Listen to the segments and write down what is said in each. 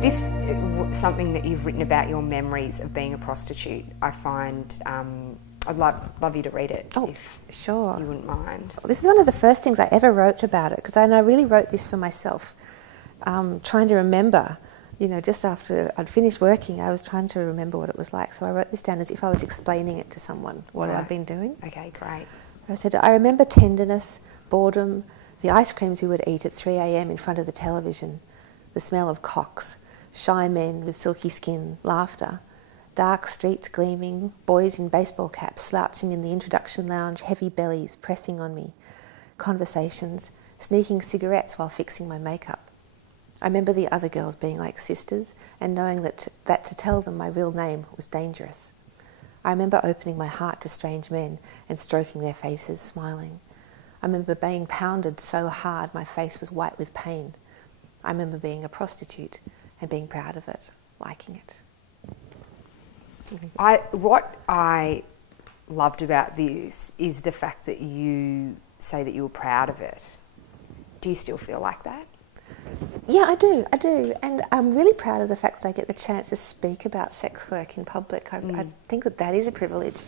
This something that you've written about your memories of being a prostitute. I find I'd love you to read it. Oh, if sure. you wouldn't mind. This is one of the first things I ever wrote about it, because I really wrote this for myself, trying to remember. You know, just after I'd finished working, I was trying to remember what it was like. So I wrote this down as if I was explaining it to someone, what Right. I'd been doing. Okay, great. I said, I remember tenderness, boredom, the ice creams we would eat at 3 a.m. in front of the television, the smell of cocks, shy men with silky skin, laughter, dark streets gleaming, boys in baseball caps slouching in the introduction lounge, heavy bellies pressing on me, conversations, sneaking cigarettes while fixing my makeup. I remember the other girls being like sisters and knowing that to tell them my real name was dangerous. I remember opening my heart to strange men and stroking their faces, smiling. I remember being pounded so hard my face was white with pain. I remember being a prostitute and being proud of it, liking it. What I loved about this is the fact that you say that you were proud of it. Do you still feel like that? Yeah, I do. And I'm really proud of the fact that I get the chance to speak about sex work in public. I think that is a privilege.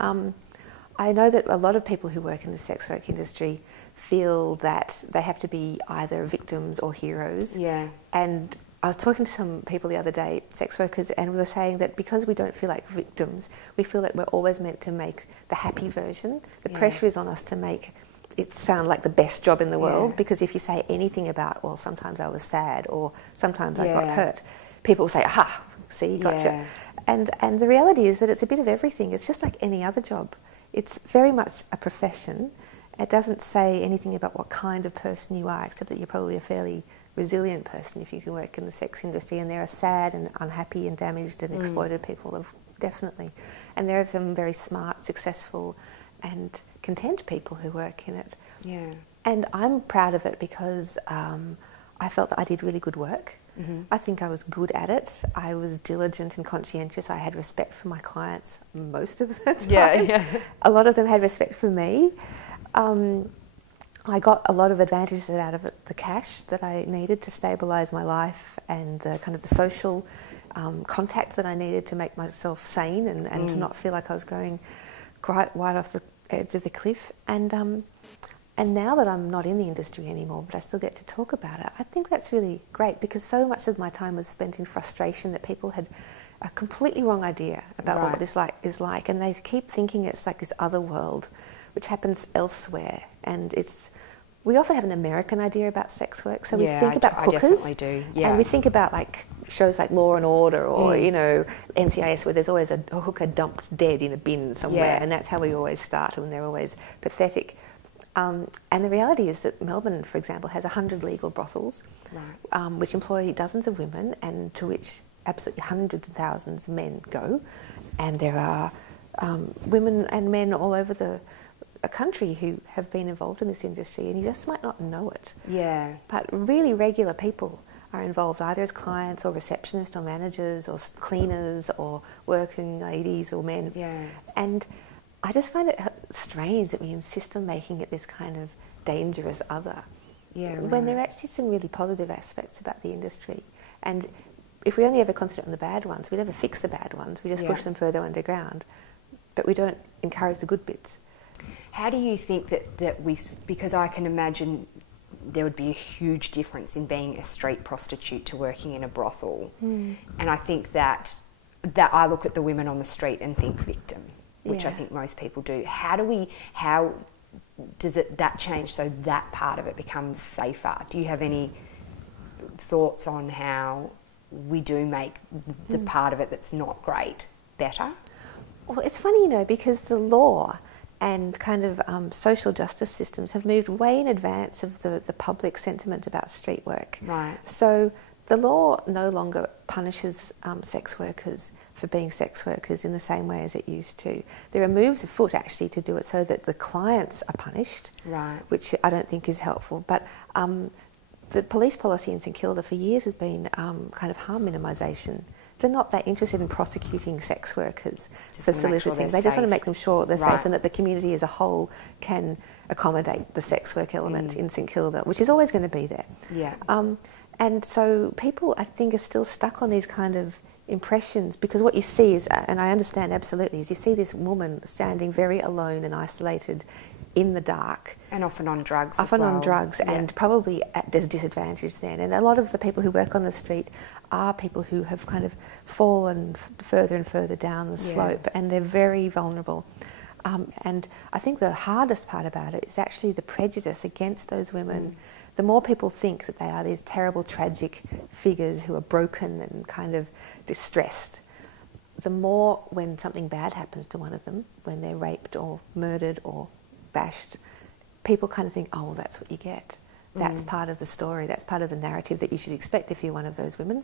I know that a lot of people who work in the sex work industry feel that they have to be either victims or heroes. Yeah. And I was talking to some people the other day, sex workers, and we were saying that because we don't feel like victims, we feel that we're always meant to make the happy version. The pressure is on us to make it sound like the best job in the world, because if you say anything about, well, sometimes I was sad or sometimes I got hurt, people will say, aha, see, gotcha. And the reality is that it's a bit of everything. It's just like any other job. It's very much a profession. It doesn't say anything about what kind of person you are, except that you're probably a fairly resilient person if you can work in the sex industry. And there are sad and unhappy and damaged and exploited people, definitely. And there are some very smart, successful and content people who work in it. Yeah. And I'm proud of it because I felt that I did really good work. Mm-hmm. I think I was good at it. I was diligent and conscientious. I had respect for my clients most of the time. Yeah. A lot of them had respect for me. I got a lot of advantages out of it, the cash that I needed to stabilise my life and the kind of the social contact that I needed to make myself sane and to not feel like I was going right off the edge of the cliff. And now that I'm not in the industry anymore, but I still get to talk about it, I think that's really great because so much of my time was spent in frustration that people had a completely wrong idea about what this is like, and they keep thinking it's like this other world, which happens elsewhere. And we often have an American idea about sex work, so we think about hookers, I definitely do. Yeah. And we think about like shows like Law and Order or you know NCIS, where there's always a hooker dumped dead in a bin somewhere, and that's how we always start, and they're always pathetic. And the reality is that Melbourne, for example, has 100 legal brothels, which employ dozens of women and to which absolutely hundreds of thousands of men go. And there are women and men all over a country who have been involved in this industry, and you just might not know it. Yeah. But really regular people are involved either as clients or receptionists or managers or cleaners or working ladies or men. Yeah. And I just find it strange that we insist on making it this kind of dangerous other. Yeah. When there are actually some really positive aspects about the industry. And if we only ever concentrate on the bad ones, we never fix the bad ones. We just push them further underground. But we don't encourage the good bits. How do you think that we, because I can imagine there would be a huge difference in being a street prostitute to working in a brothel. And I think that I look at the women on the street and think victim, which I think most people do. How does that change so that part of it becomes safer? Do you have any thoughts on how we do make the part of it that's not great better? Well, it's funny, you know, because the law and kind of social justice systems have moved way in advance of the public sentiment about street work. Right. So the law no longer punishes sex workers for being sex workers in the same way as it used to. There are moves afoot actually to do it so that the clients are punished, which I don't think is helpful. But the police policy in St Kilda for years has been kind of harm minimisation. They're not that interested in prosecuting sex workers for soliciting. They just want to make them sure they're safe and that the community as a whole can accommodate the sex work element in St Kilda, which is always going to be there. Yeah. And so people, I think, are still stuck on these kind of impressions, because what you see is, and I understand absolutely, is you see this woman standing very alone and isolated in the dark. And often on drugs Often as well. on drugs, Yeah. and probably at disadvantage then. And a lot of the people who work on the street are people who have kind of fallen further and further down the slope, and they're very vulnerable. And I think the hardest part about it is actually the prejudice against those women. The more people think that they are these terrible, tragic figures who are broken and kind of distressed, the more when something bad happens to one of them, when they're raped or murdered or bashed, people kind of think, oh, well, that's what you get. That's part of the story. That's part of the narrative that you should expect if you're one of those women.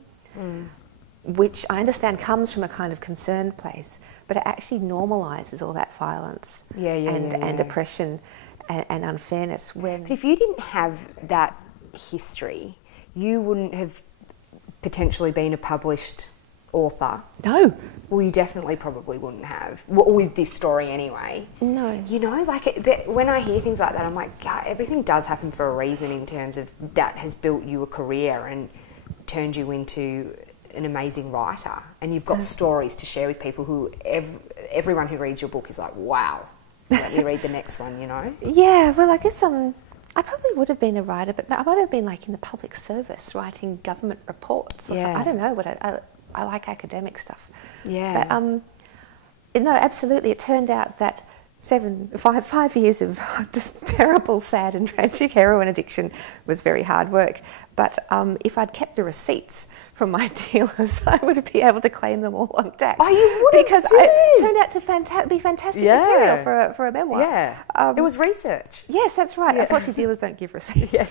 Which I understand comes from a kind of concerned place, but it actually normalises all that violence and oppression and unfairness. But if you didn't have that history, you wouldn't have potentially been a published author. No. Well, you definitely probably wouldn't have. Well, with this story anyway. No. You know, like when I hear things like that, I'm like, God, everything does happen for a reason in terms of that has built you a career and turned you into an amazing writer. And you've got stories to share with people who, everyone who reads your book is like, wow, let me read the next one, you know? Yeah, well, I guess I probably would have been a writer, but I would have been like in the public service writing government reports. Or something. I don't know, but I like academic stuff. Yeah. But no, absolutely. It turned out that 5 years of just terrible, sad and tragic heroin addiction was very hard work. But if I'd kept the receipts from my dealers, I would be able to claim them all on tax. Oh, you would have, because it turned out to be fantastic material for a memoir. Yeah. It was research. Yes, that's right. Yeah. Unfortunately, dealers don't give receipts. Yeah.